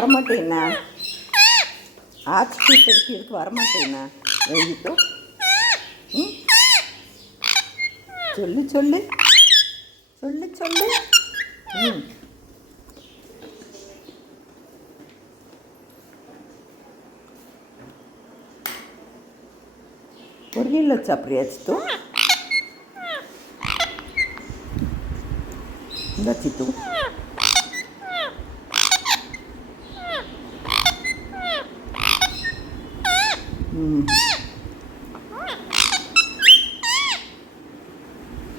வரமாட்டேன்னா ஆச்சி தூக்கி இதுக்கு வரமாட்டேன்னா எழுதிட்டோ ம் சொல்லு சொல்லு சொல்லு சொல்லு ம் ஒரு நீళ్ళు சாப்பிட்றியாச்சு இந்த சித்து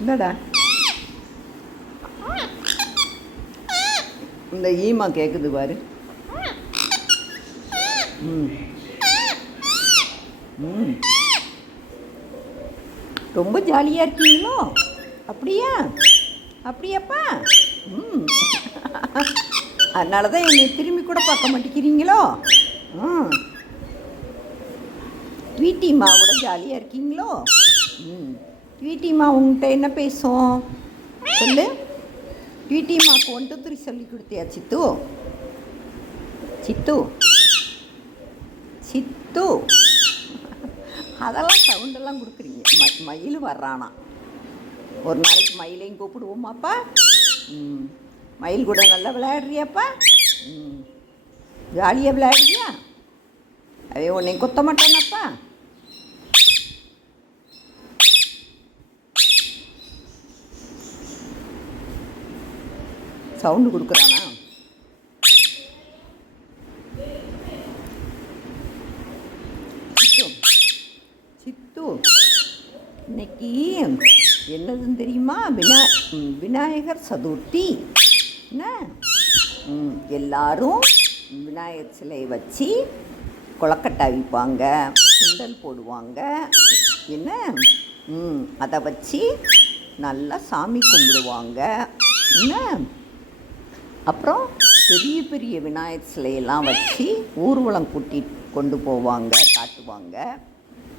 இந்தடா இந்த ஈமா கேட்குது பாரு ம் ம் ரொம்ப ஜாலியாக இருக்கீங்களோ அப்படியா அப்படியாப்பா ம் அதனால தான் என்னை திரும்பி கூட பார்க்க மாட்டேங்கிறீங்களோ ம் ட்வீட்டிம்மா கூட ஜாலியாக இருக்கீங்களோ ம் ட்வீட்டிம்மா உங்கள்கிட்ட என்ன பேசும் சொல்லு ட்வீட்டிம்மாக்கு 1 2 3 சொல்லி கொடுத்தியா சித்து சித்து சித்து அதெல்லாம் சவுண்டெல்லாம் கொடுக்குறீங்க மயில் வர்றானா ஒரு நாளைக்கு மயிலையும் கூப்பிடுவோமாப்பா ம் மயில் கூட நல்லா விளையாடுறியாப்பா ம் ஜாலியாக விளையாடுறியா அதே உன்னையும் கொத்த மாட்டானாப்பா சவுண்டு கொடுக்குறானா சித்து சித்து இன்னைக்கு என்னதுன்னு தெரியுமா விநாயகர் சதுர்த்தி என்ன எல்லாரும் விநாயகர் சிலையை வச்சு கொலக்கட்டை விற்பாங்க சுண்டல் போடுவாங்க என்ன அதை வச்சு நல்லா சாமி கும்பிடுவாங்க என்ன அப்புறம் பெரிய பெரிய விநாயகர் சிலையெல்லாம் வச்சு ஊர்வலம் கொண்டு போவாங்க காட்டுவாங்க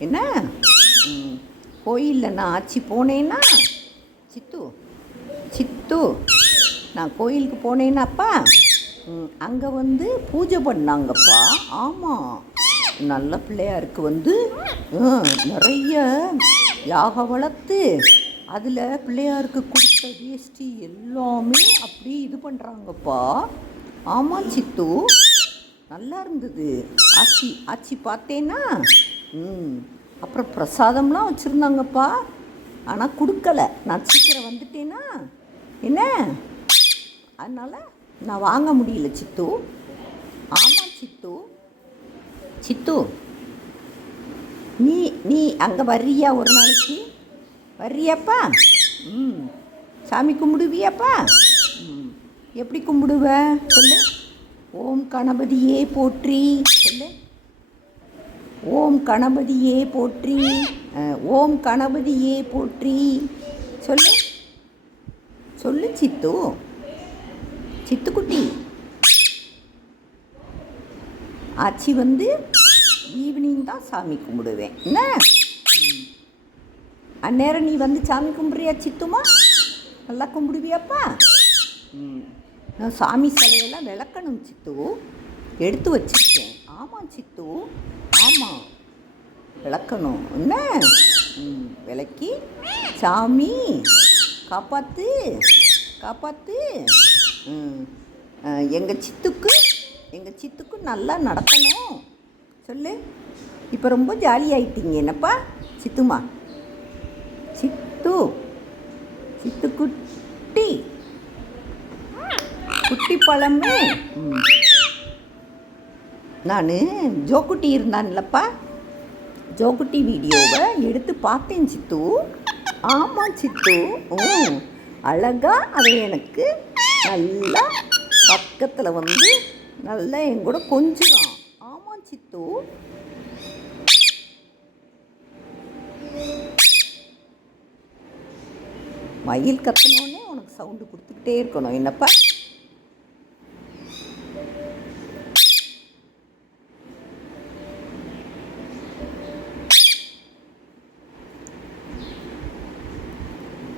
என்ன கோயிலில் நான் ஆச்சி போனேன்னா சித்து சித்து நான் கோயிலுக்கு போனேன்னாப்பா அங்கே வந்து பூஜை பண்ணாங்கப்பா ஆமாம் நல்ல பிள்ளையாருக்கு வந்து நிறைய யாக வளர்த்து அதில் பிள்ளையாருக்கு கொடுத்த வேஷ்டி எல்லாமே அப்படி இது பண்ணுறாங்கப்பா ஆமாம் சித்து நல்லா இருந்தது ஆச்சி ஆச்சி பார்த்தேன்னா அப்புறம் பிரசாதம்லாம் வச்சுருந்தாங்கப்பா ஆனால் கொடுக்கலை நான் சீக்கிரம் வந்துட்டேன்னா என்ன அதனால் நான் வாங்க முடியல சித்து ஆமாம் சித்து சித்து நீ நீ அங்கே வர்றியா ஒரு நாளைக்கு வர்றியாப்பா சாமி கும்பிடுவியாப்பா எப்படி கும்பிடுவ சொல்லு ஓம் கணபதியே போற்றி சொல்லு ஓம் கணபதியே போற்றி ஓம் கணபதியே போற்றி சொல்லு சொல்லு சித்து சித்துக்குட்டி ஆச்சி வந்து ஈவினிங் தான் சாமி கும்பிடுவேன் என்ன அந்நேரம் நீ வந்து சாமி கும்பிட்றியா சித்துமா நல்லா கும்பிடுவியாப்பா நான் சாமி சிலையெல்லாம் விளக்கணும் சித்து எடுத்து வச்சுருக்கேன் ஆமாம் சித்து ஆமாம் விளக்கணும் என்ன விளக்கி சாமி காப்பாற்று காப்பாற்று எங்கள் சித்துக்கு நல்லா நடக்கணும் சொல்லு இப்போ ரொம்ப ஜாலியாகிட்டீங்க என்னப்பா சித்துமா சித்து சித்துக்குட்டி குட்டி பழமே நான் ஜோக்குட்டி இருந்தான்லப்பா ஜோக்குட்டி வீடியோவை எடுத்து பார்த்தேன் சித்து ஆமாம் சித்து அழகாக அதை எனக்கு நல்லா பக்கத்தில் வந்து நல்லா என் கூட கொஞ்சிறான் ஆமாம் சித்து மயில் கத்தனோடனே உனக்கு சவுண்டு கொடுத்துக்கிட்டே இருக்கணும் என்னப்பா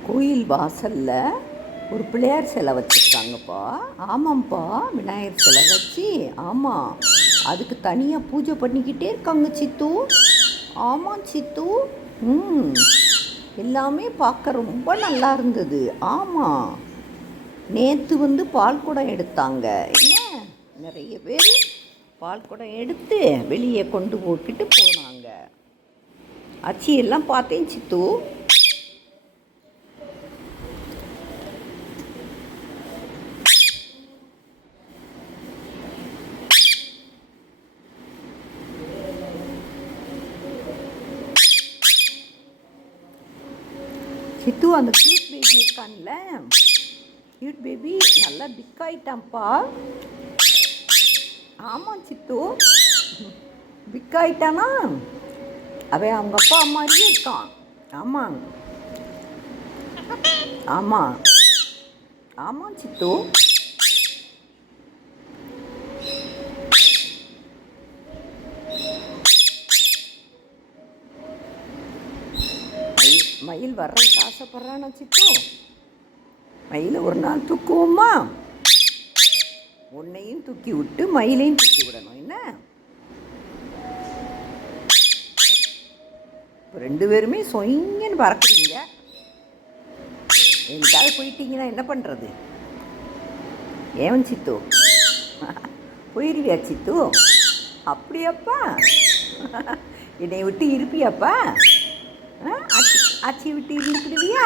கோயில் வாசலில் ஒரு பிள்ளையார் சிலை வச்சுருக்காங்கப்பா. ஆமாம்ப்பா, விநாயகர் சிலை வச்சு, ஆமாம், அதுக்கு தனியாக பூஜை பண்ணிக்கிட்டே இருக்காங்க சித்து. ஆமாம் சித்து. ம் எல்லாமே பார்க்க ரொம்ப நல்லா இருந்தது. ஆமாம், நேற்று பால் குடம் எடுத்தாங்க. என்ன, நிறைய பேர் பால் குடம் எடுத்து வெளியே கொண்டு போட்டுட்டு போனாங்க. அச்சியெல்லாம் பார்த்தேன் சித்து. சித்து, அந்த க்யூட் பேபி இருக்கான்ல, க்யூட் பேபி நல்லா பிக் ஆயிட்டான்ப்பா. ஆமாம் சித்து, பிக் ஆயிட்டானா? அவன் அவங்க அப்பா மாதிரியே இருக்கான். ஆமாம் ஆமாம் ஆமாம் சித்து. மயில் வர்றதுக்கு ஆசைப்பட்றானா சித்து? மயிலை ஒரு நாள் தூக்குவோமா? உன்னையும் தூக்கி விட்டு மயிலையும் தூக்கி விடணும். என்ன, இப்போ 2 பேருமே சொயிங்கன்னு பறக்குறீங்க. எனக்காக போயிட்டீங்கன்னா என்ன பண்ணுறது? ஏவன் சித்து, போயிருவியா சித்து? அப்படியாப்பா, என்னை விட்டு இருப்பியாப்பா? ஆச்சி விட்டு இருந்துக்கிடுவியா?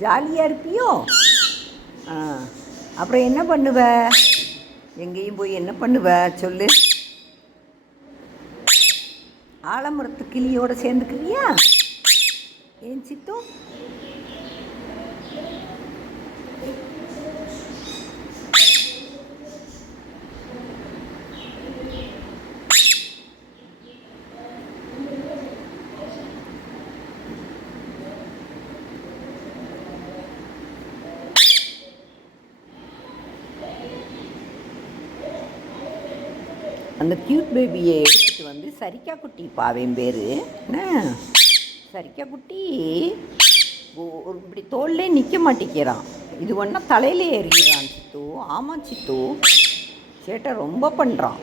ஜாலியாக இருப்பியோ? அப்புறம் என்ன பண்ணுவ? எங்கேயும் போய் என்ன பண்ணுவ சொல்லு? ஆலமரத்து கிளியோட சேர்ந்துக்குவியா? ஏன் சித்து? அந்த க்யூட் பேபியை எடுத்துகிட்டு சரிக்கா குட்டி பாவேன் பேர். என்ன, சரிக்கா குட்டி ஒரு இப்படி தோல்லே நிற்க மாட்டேங்கிறான். இது ஒன்றா தலையிலே ஏறிடுறான் சித்து. ஆமாம் சித்து, சேட்டை ரொம்ப பண்ணுறான்.